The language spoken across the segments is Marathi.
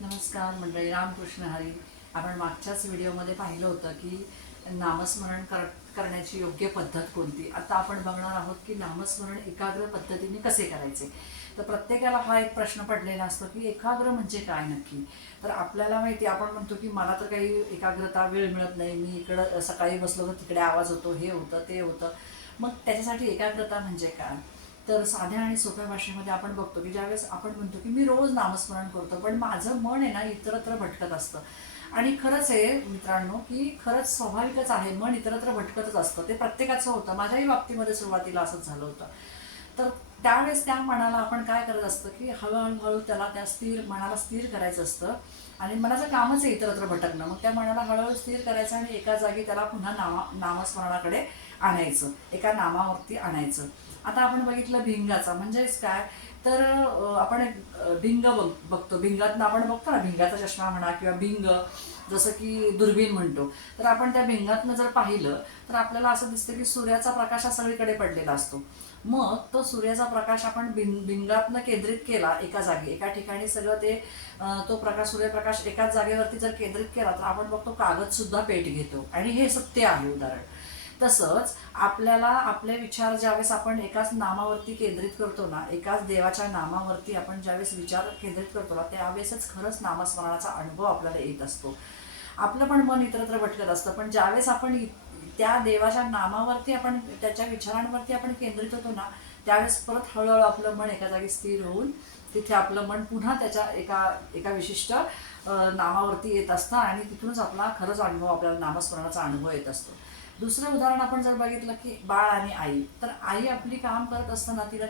नमस्कार मंडळी, रामकृष्ण हरी. आपण मागच्याच व्हिडिओमध्ये पाहिलं होतं की नामस्मरण करण्याची योग्य पद्धत कोणती. आता आपण बघणार आहोत की नामस्मरण एकाग्र पद्धतीने कसे करायचे. तर प्रत्येकाला हा एक प्रश्न पडलेला असतो की एकाग्र म्हणजे काय नक्की. तर आपल्याला माहिती, आपण म्हणतो की मला तर काही एकाग्रता वेळ मिळत नाही, मी इकडं सकाळी बसलो तर तिकडे आवाज होतो, हे होतं ते होतं. मग त्याच्यासाठी एकाग्रता म्हणजे काय. तर साध्या आणि सोप्या भाषेमध्ये आपण बघतो की ज्यावेळेस आपण म्हणतो की मी रोज नामस्मरण करतो, पण माझं मन आहे ना इतरत्र भटकत असतं. आणि खरंच आहे मित्रांनो, की खरंच स्वाभाविकच आहे, मन इतरत्र भटकतच असतं. ते प्रत्येकाचं होतं, माझ्याही बाबतीमध्ये सुरुवातीला असंच झालं होतं. तर त्यावेळेस त्या मनाला आपण काय करत असतं की हळूहळू त्याला त्या मनाला स्थिर करायचं असतं. आणि मनाचं कामच आहे इतरत्र भटकणं. मग त्या मनाला हळूहळू स्थिर करायचं आणि एका जागी त्याला पुन्हा नामस्मरणाकडे आणायचं, एका नामावरती आणायचं. आता आपण बघितलं भिंगाचा म्हणजेच काय. तर आपण भिंग बघतो. भिंगातनं आपण बघतो ना, भिंगाचा चष्मा म्हणा किंवा भिंग, जसं की दुर्बीण म्हणतो. तर आपण त्या भिंगातनं जर पाहिलं तर आपल्याला असं दिसतं की सूर्याचा प्रकाश हा सगळीकडे पडलेला असतो. मग तो सूर्याचा प्रकाश आपण भिंगातनं केंद्रित केला एका जागी, एका ठिकाणी सगळं ते तो प्रकाश, सूर्यप्रकाश एकाच जागेवरती जर केंद्रित केला तर आपण बघतो कागद सुद्धा पेट घेतो. आणि हे सत्य आहे उदाहरण. तसंच आपल्याला आपले विचार ज्यावेळेस आपण एकाच नामावरती केंद्रित करतो ना, एकाच देवाच्या नामावरती आपण ज्यावेळेस विचार केंद्रित करतो ना, त्यावेळेसच खरंच नामस्मरणाचा अनुभव आपल्याला येत असतो. आपलं पण मन इतरत्र भटकत असतं, पण ज्यावेळेस आपण त्या देवाच्या नामावरती, आपण त्याच्या विचारांवरती आपण केंद्रित होतो ना, त्यावेळेस परत हळूहळू आपलं मन एका जागी स्थिर होऊन तिथे आपलं मन पुन्हा त्याच्या एका एका विशिष्ट नामावरती येत असतं. आणि तिथूनच आपला खरंच अनुभव, आपल्याला नामस्मरणाचा अनुभव येत असतो. दुसरं उदाहरण आपण जर बघितलं की बाळ आणि आई. तर आई आपली काम करत असताना तिला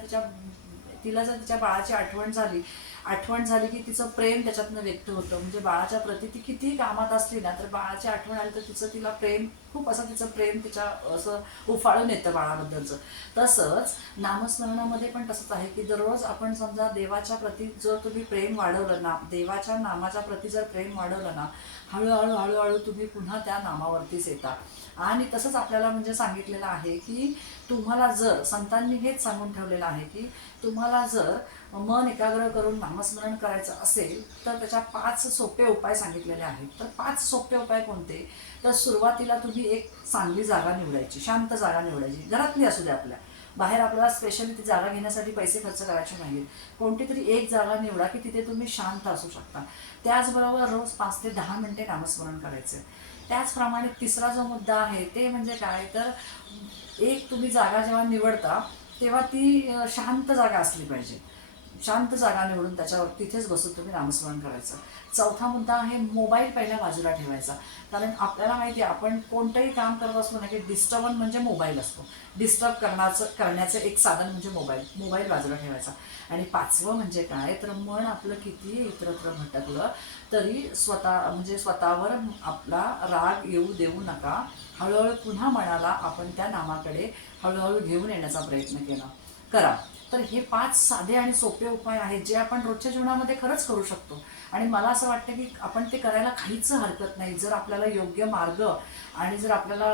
जर तिच्या बाळाची आठवण झाली की तिचं प्रेम त्याच्यातनं व्यक्त होतं. म्हणजे बाळाच्या प्रती ती कितीही कामात असली ना, तर बाळाची आठवण आली तर तिला प्रेम, खूप असं तिचं प्रेम तिच्या असं उफाळून येतं बाळाबद्दलचं. तसंच नामस्मरणामध्ये पण तसंच आहे की दररोज आपण समजा देवाच्या प्रती जर तुम्ही प्रेम वाढवलं ना, देवाच्या नामाच्या प्रती जर प्रेम वाढवलं ना, हळूहळू हळूहळू तुम्ही पुन्हा त्या नामावरतीच येता. आणि तसंच आपल्याला म्हणजे सांगितलेलं आहे की तुम्हाला जर, संतांनी हेच सांगून ठेवलेलं आहे की तुम्हाला जर मन एकाग्र करून नामस्मरण करायचं असेल तर त्याच्या 5 सोपे उपाय सांगितलेले आहेत. तर 5 सोपे उपाय कोणते. तर सुरुवातीला तुम्ही एक चांगली जागा निवडायची, शांत जागा निवडायची, घरातली असू द्या आपल्या. बाहेर आपल्याला स्पेशली ती जागा घेण्यासाठी पैसे खर्च करायचे नाहीत. कोणती तरी एक जागा निवडा की तिथे तुम्ही शांत असू शकता. त्याचबरोबर रोज 5 ते 10 मिनिटे नामस्मरण करायचे. त्याचप्रमाणे तिसरा जो मुद्दा आहे ते म्हणजे काय. तर एक तुम्ही जागा जेव्हा निवडता तेव्हा ती शांत जागा असली पाहिजे. शांत जागा निवडून त्याच्यावर तिथेच बसून तुम्ही नामस्मरण करायचं. चौथा मुद्दा आहे मोबाईल पहिल्या बाजूला ठेवायचा. कारण आपल्याला माहिती आहे, आपण कोणतंही काम करत असलो ना की डिस्टर्बन म्हणजे मोबाईल असतो. डिस्टर्ब करण्याचं एक साधन म्हणजे मोबाईल बाजूला ठेवायचा. आणि पाचवं म्हणजे काय. तर मन आपलं कितीही इतरत्र भटकलं तरी स्वतःवर आपला राग येऊ देऊ नका. हळूहळू पुन्हा मनाला आपण त्या नामाकडे हळूहळू घेऊन येण्याचा प्रयत्न करा. तर हे 5 साधे आणि सोपे उपाय आहेत जे आपण रोजच्या जीवनामध्ये खरंच करू शकतो. आणि मला असं वाटतं की आपण ते करायला काहीच हरकत नाही. जर आपल्याला योग्य मार्ग आणि जर आपल्याला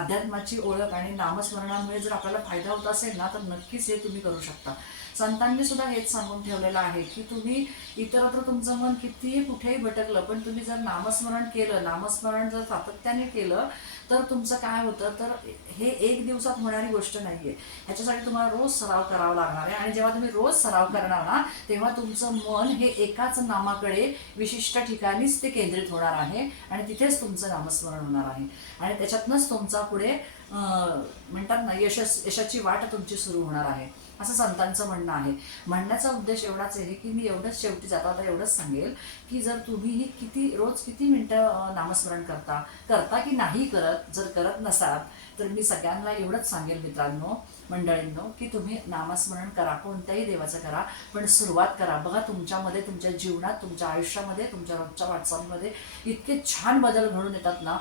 अध्यात्माची ओळख आणि नामस्मरणामुळे जर आपल्याला फायदा होत असेल ना, तर नक्कीच हे तुम्ही करू शकता. संतांनी सुद्धा हेच सांगून ठेवलेलं आहे की तुम्ही इतरत्र तुमचं मन कितीही कुठेही भटकलं, पण तुम्ही जर नामस्मरण केलं, नामस्मरण जर सातत्याने केलं तर तुमचं काय होतं. तर हे एक दिवसात होणारी गोष्ट नाहीये. ह्याच्यासाठी तुम्हाला रोज सराव करावा लागणार आहे. आणि जेव्हा तुम्ही रोज सराव करणार ना, तेव्हा तुमचं मन हे एकाच नामाकडे विशिष्ट ठिकाणीच ते केंद्रित होणार आहे आणि तिथेच तुमचं नामस्मरण होणार आहे. आणि त्याच्यातनंच तुमचा पुढे म्हणतात ना, यशाची वाट तुमची सुरू होणार आहे, असं संतांचं म्हणणं आहे. म्हणण्याचा उद्देश एवढाच आहे की मी एवढंच शेवटी जाता आता एवढंच सांगेल की जर तुम्हीही रोज किती मिनटं नामस्मरण करता की नाही करत. जर करत नसाल तर मी सगळ्यांना एवढंच सांगेल मित्रांनो, मंडळींनो, की तुम्ही नामस्मरण करा, कोणत्याही देवाचं करा, पण सुरुवात करा. बघा तुमच्यामध्ये, तुमच्या जीवनात, तुमच्या आयुष्यामध्ये, तुमच्या रोजच्या वाटचालीमध्ये इतके छान बदल घडून येतात ना.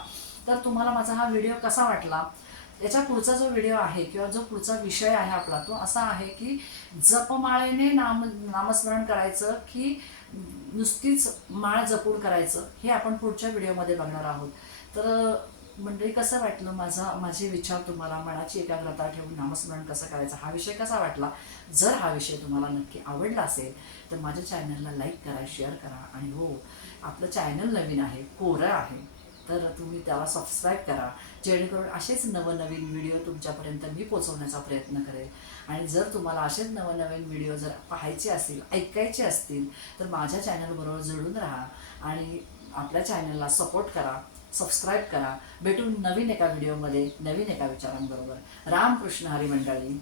तर तुम्हाला माझा हा व्हिडिओ कसा वाटला. याच्या पुढचा जो व्हिडिओ आहे किंवा जो पुढचा विषय आहे आपला, तो असा आहे की जपमाळेने नामस्मरण करायचं की नुसतीच माळ जपून करायचं, हे आपण पुढच्या व्हिडिओमध्ये बघणार आहोत. तर मंडळी, कसं वाटलं माझे विचार तुम्हाला? मनाची एकाग्रता ठेवून नामस्मरण कसं करायचं हा विषय कसा वाटला? जर हा विषय तुम्हाला नक्की आवडला असेल तर माझ्या चॅनलला लाईक करा, शेअर करा. आणि हो, आपलं चॅनल नवीन आहे, कोरं आहे, तर तुम्ही त्याला सबस्क्राईब करा, जेणेकरून असेच नवनवीन व्हिडिओ तुमच्यापर्यंत मी पोचवण्याचा प्रयत्न करेल. आणि जर तुम्हाला असेच नवनवीन व्हिडिओ जर पाहायचे असतील, ऐकायचे असतील, तर माझ्या चॅनलबरोबर जुळून राहा आणि आपल्या चॅनलला सपोर्ट करा, सबस्क्राईब करा. भेटून नवीन एका व्हिडिओमध्ये नवीन एका विचारांबरोबर. रामकृष्ण हरी मंडळी.